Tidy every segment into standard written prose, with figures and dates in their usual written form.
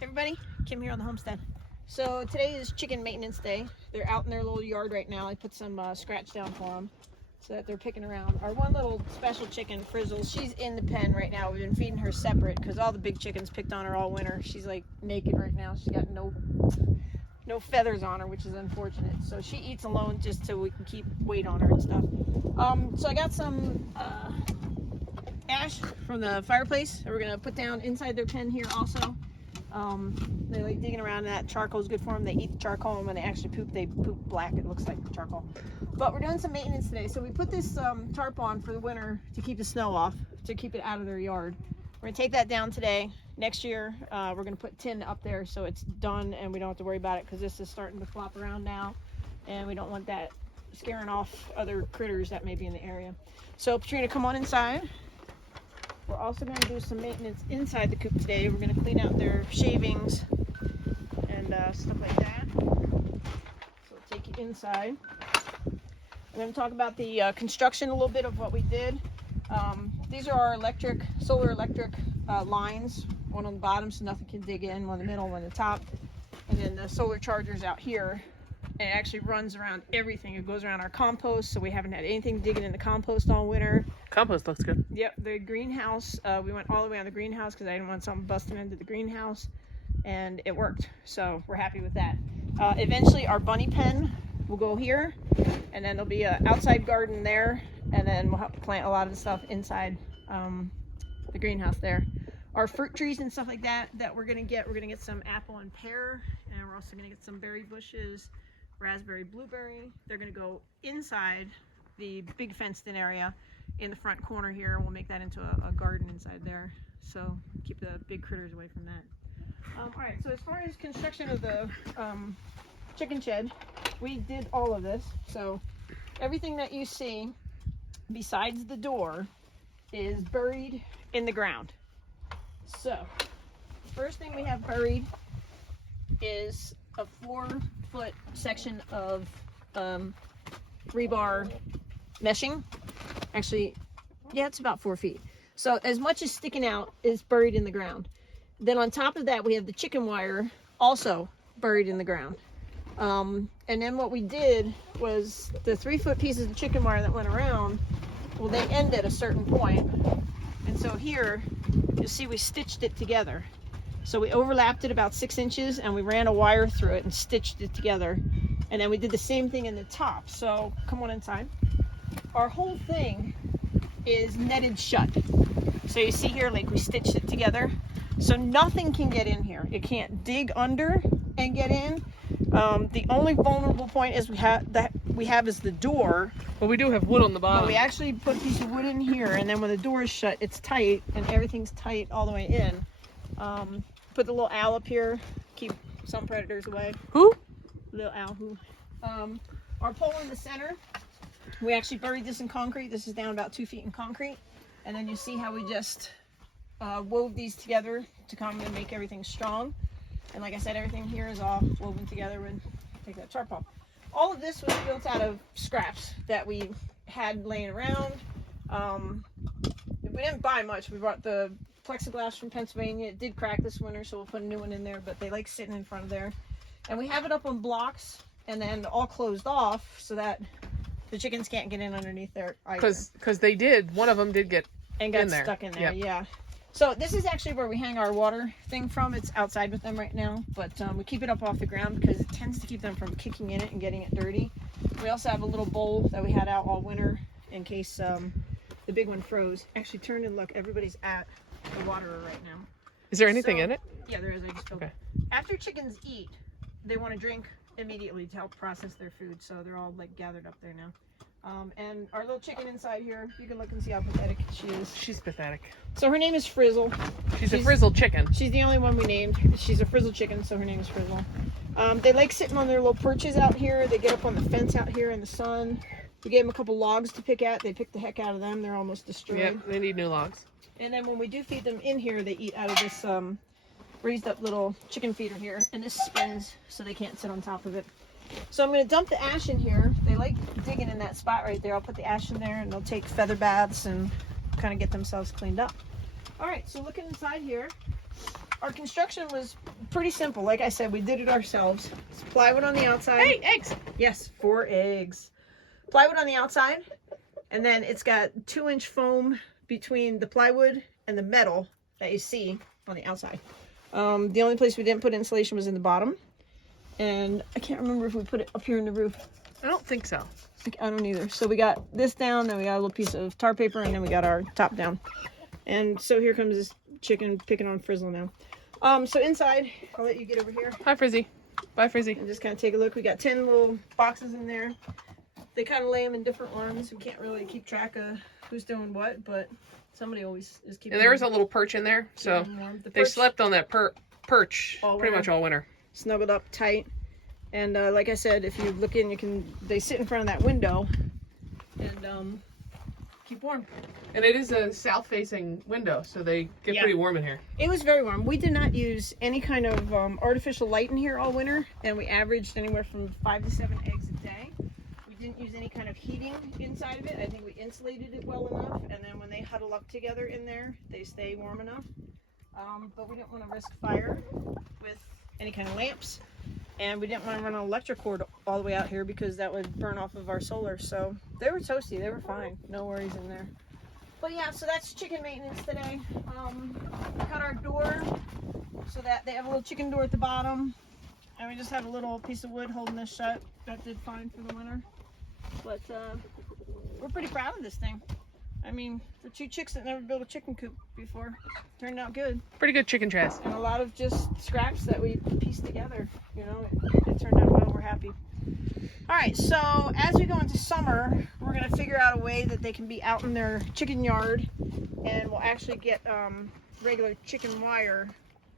Everybody, Kim here on the homestead. So today is chicken maintenance day. They're out in their little yard right now. I put some scratch down for them so that they're picking around. Our one little special chicken, Frizzle, she's in the pen right now. We've been feeding her separate because all the big chickens picked on her all winter. She's like naked right now. She's got no feathers on her, which is unfortunate. So she eats alone just so we can keep weight on her and stuff. So I got some ash from the fireplace that we're gonna put down inside their pen here also. They like digging around, and that charcoal is good for them. They eat the charcoal, and when they actually poop, they poop black. It looks like charcoal. But we're doing some maintenance today. So we put this tarp on for the winter to keep the snow off, to keep it out of their yard. We're gonna take that down today. Next year, we're gonna put tin up there so it's done and we don't have to worry about it, because this is starting to flop around now, and we don't want that scaring off other critters that may be in the area. So Patrina, come on inside. We're also going to do some maintenance inside the coop today. We're going to clean out their shavings and stuff like that. So we'll take you inside. I'm going to talk about the construction a little bit of what we did. These are our solar electric lines. One on the bottom so nothing can dig in, one in the middle, one on the top. And then the solar chargers out here. And it actually runs around everything. It goes around our compost, so we haven't had anything digging in the compost all winter. Compost looks good. Yep, the greenhouse, we went all the way on the greenhouse because I didn't want something busting into the greenhouse, and it worked, so we're happy with that. Eventually our bunny pen will go here, and then there'll be an outside garden there, and then we'll have to plant a lot of the stuff inside the greenhouse there. Our fruit trees and stuff like that we're gonna get some apple and pear, and we're also gonna get some berry bushes, raspberry, blueberry. They're gonna go inside the big fenced in area in the front corner here. We'll make that into a garden inside there, so keep the big critters away from that. All right, so as far as construction of the chicken shed, we did all of this. So everything that you see besides the door is buried in the ground. So first thing we have buried is a 4-foot section of rebar meshing. Actually, yeah, it's about 4 feet. So as much as sticking out is buried in the ground. Then on top of that, we have the chicken wire also buried in the ground. And then what we did was the 3-foot pieces of chicken wire that went around, well, they end at a certain point. And so here, you'll see we stitched it together. So we overlapped it about 6 inches, and we ran a wire through it and stitched it together. And then we did the same thing in the top. So come on inside. Our whole thing is netted shut. So you see here, like we stitched it together. So nothing can get in here. It can't dig under and get in. The only vulnerable point is we have is the door. Well, we do have wood on the bottom. But we actually put a piece of wood in here, and then when the door is shut, it's tight, and everything's tight all the way in. Put the little owl up here, keep some predators away. Who? Little owl who. Our pole in the center, we actually buried this in concrete. This is down about 2 feet in concrete. And then you see how we just wove these together to come and make everything strong. And like I said, everything here is all woven together with, take that tarp off. All of this was built out of scraps that we had laying around. We didn't buy much. We brought the plexiglass from Pennsylvania. It did crack this winter, so we'll put a new one in there, but they like sitting in front of there. And we have it up on blocks and then all closed off so that the chickens can't get in underneath there either. Because they did, one of them did get and got in there. stuck in there. Yep. Yeah. So this is actually where we hang our water thing from. It's outside with them right now, but we keep it up off the ground because it tends to keep them from kicking in it and getting it dirty. We also have a little bowl that we had out all winter in case the big one froze. Actually, turn and look. Everybody's at the waterer right now. Is there anything in it? Yeah, there is. I just okay. After chickens eat, they want to drink immediately to help process their food, so they're all like gathered up there now. And our little chicken inside here, you can look and see how pathetic she is. She's pathetic. So her name is Frizzle. She's a frizzle chicken. She's the only one we named. She's a frizzle chicken, so her name is Frizzle. They like sitting on their little perches out here. They get up on the fence out here in the sun. We gave them a couple logs to pick at. They picked the heck out of them. They're almost destroyed. Yep, they need new logs. And then when we do feed them in here, they eat out of this raised up little chicken feeder here. And this spins so they can't sit on top of it. So I'm going to dump the ash in here. They like digging in that spot right there. I'll put the ash in there and they'll take feather baths and kind of get themselves cleaned up. All right, so looking inside here, our construction was pretty simple. Like I said, we did it ourselves. It's plywood on the outside. Hey, eggs! Yes, 4 eggs. Plywood on the outside, and then it's got 2-inch foam between the plywood and the metal that you see on the outside. The only place we didn't put insulation was in the bottom, and I can't remember if we put it up here in the roof. I don't think so. I don't either. So we got this down, then we got a little piece of tar paper, and then we got our top down. And so here comes this chicken picking on Frizzle now. So inside, I'll let you get over here Hi, Frizzy. Bye, Frizzy. and just kind of take a look. We got 10 little boxes in there. They kind of lay them in different ones. We can't really keep track of who's doing what, but somebody always is keeping And there was a little perch in there, so them warm. The they perch slept on that perch All pretty winter. much all winter. snuggled up tight. And like I said, if you look in, they sit in front of that window and keep warm. And it is a south-facing window, so they get Yeah. pretty warm in here. It was very warm. We did not use any kind of artificial light in here all winter, and we averaged anywhere from 5 to 7 eggs a day. We didn't use any kind of heating inside of it. I think we insulated it well enough, and then when they huddle up together in there, they stay warm enough. But we didn't want to risk fire with any kind of lamps, and we didn't want to run an electric cord all the way out here because that would burn off of our solar. So they were toasty. They were fine. No worries in there. But yeah, so that's chicken maintenance today. Cut our door so that they have a little chicken door at the bottom, and we just have a little piece of wood holding this shut. That did fine for the winter. But we're pretty proud of this thing. I mean, for 2 chicks that never built a chicken coop before, turned out good. Pretty good chicken chest. And a lot of just scraps that we pieced together. You know, it turned out well. We're happy. All right, so as we go into summer, we're gonna figure out a way that they can be out in their chicken yard, and we'll actually get regular chicken wire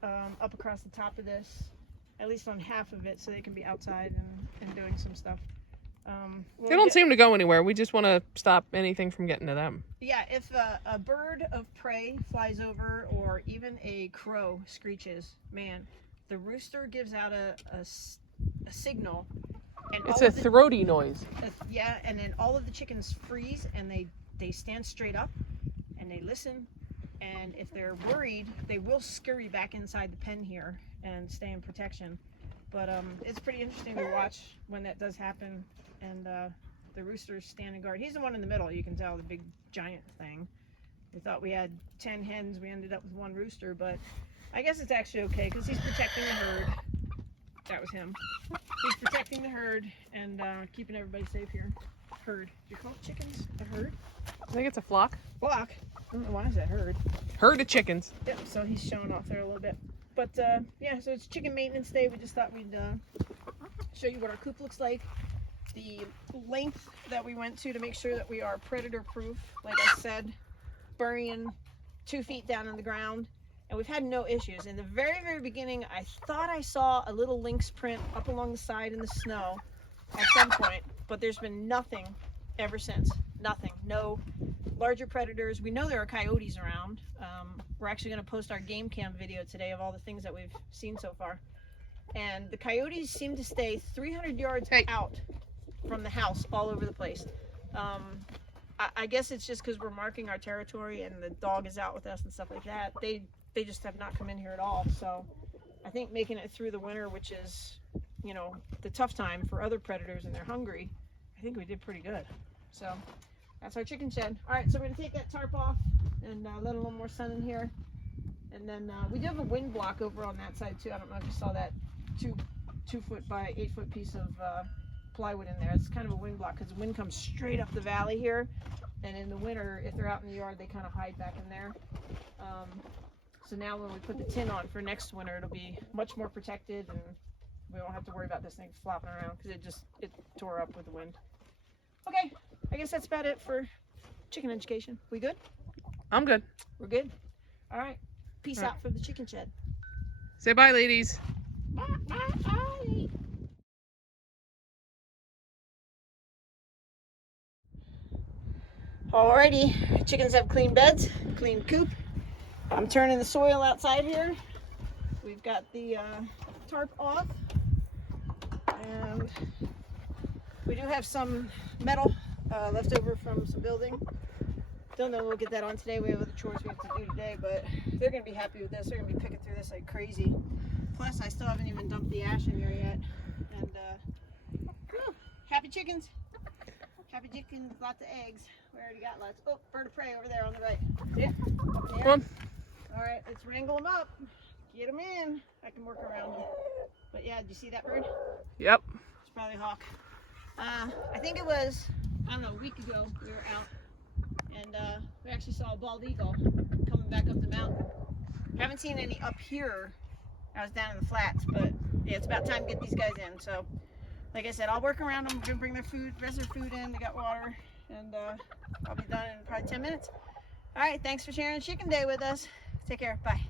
up across the top of this, at least on half of it, so they can be outside and doing some stuff. They don't seem to go anywhere. We just want to stop anything from getting to them. Yeah, if a bird of prey flies over, or even a crow screeches, man, the rooster gives out a signal. And It's all a of the- throaty noise. Yeah, and then all of the chickens freeze, and they stand straight up, and they listen. And if they're worried, they will scurry back inside the pen here and stay in protection. But it's pretty interesting to watch when that does happen. And the rooster's standing guard. He's the one in the middle, you can tell, the big giant thing. We thought we had 10 hens. We ended up with 1 rooster, but I guess it's actually okay because he's protecting the herd. That was him. He's protecting the herd and keeping everybody safe here. Herd. Do you call it chickens a herd? I think it's a flock. Flock. I don't know why is that herd. Herd of chickens. Yep, so he's showing off there a little bit. But yeah, so it's chicken maintenance day. We just thought we'd show you what our coop looks like. The length that we went to make sure that we are predator proof. Like I said, burying 2 feet down in the ground. And we've had no issues. In the very, very beginning, I thought I saw a little lynx print up along the side in the snow at some point, but there's been nothing ever since. Nothing. No larger predators. We know there are coyotes around. We're actually going to post our game cam video today of all the things that we've seen so far. And the coyotes seem to stay 300 yards out from the house all over the place. I guess it's just because we're marking our territory and the dog is out with us and stuff like that. They just have not come in here at all. So I think making it through the winter, which is, you know, the tough time for other predators and they're hungry, I think we did pretty good. So that's our chicken shed. All right, so we're gonna take that tarp off and let a little more sun in here. And then we do have a wind block over on that side too. I don't know if you saw that 2 foot by 8 foot piece of plywood in there. It's kind of a wind block because the wind comes straight up the valley here. And in the winter, if they're out in the yard, they kind of hide back in there. So now when we put the tin on for next winter, it'll be much more protected and we won't have to worry about this thing flopping around because it tore up with the wind. Okay, I guess that's about it for chicken education. We good? I'm good. We're good? All right. Peace out from the chicken shed. Say bye, ladies. Bye, bye, bye. Alrighty, chickens have clean beds, clean coop. I'm turning the soil outside here. We've got the tarp off, and we do have some metal left over from some building. Don't know we'll get that on today. We have other chores we have to do today, but they're gonna be happy with this. They're gonna be picking through this like crazy. Plus, I still haven't even dumped the ash in here yet. And whew, happy chickens. Happy chickens, lots of eggs. We already got lots. Oh, bird of prey over there on the right. See it? Up in the air. Come on. All right, let's wrangle them up. Get them in. I can work around them. But yeah, did you see that bird? Yep. It's probably a hawk. I think it was, I don't know, a week ago we were out. And we actually saw a bald eagle coming back up the mountain. Haven't seen any up here. I was down in the flats, but yeah, it's about time to get these guys in. So, like I said, I'll work around them. I'm gonna bring their food, rest of their food in. They got water, and I'll be done in probably 10 minutes. All right, thanks for sharing Chicken Day with us. Take care. Bye.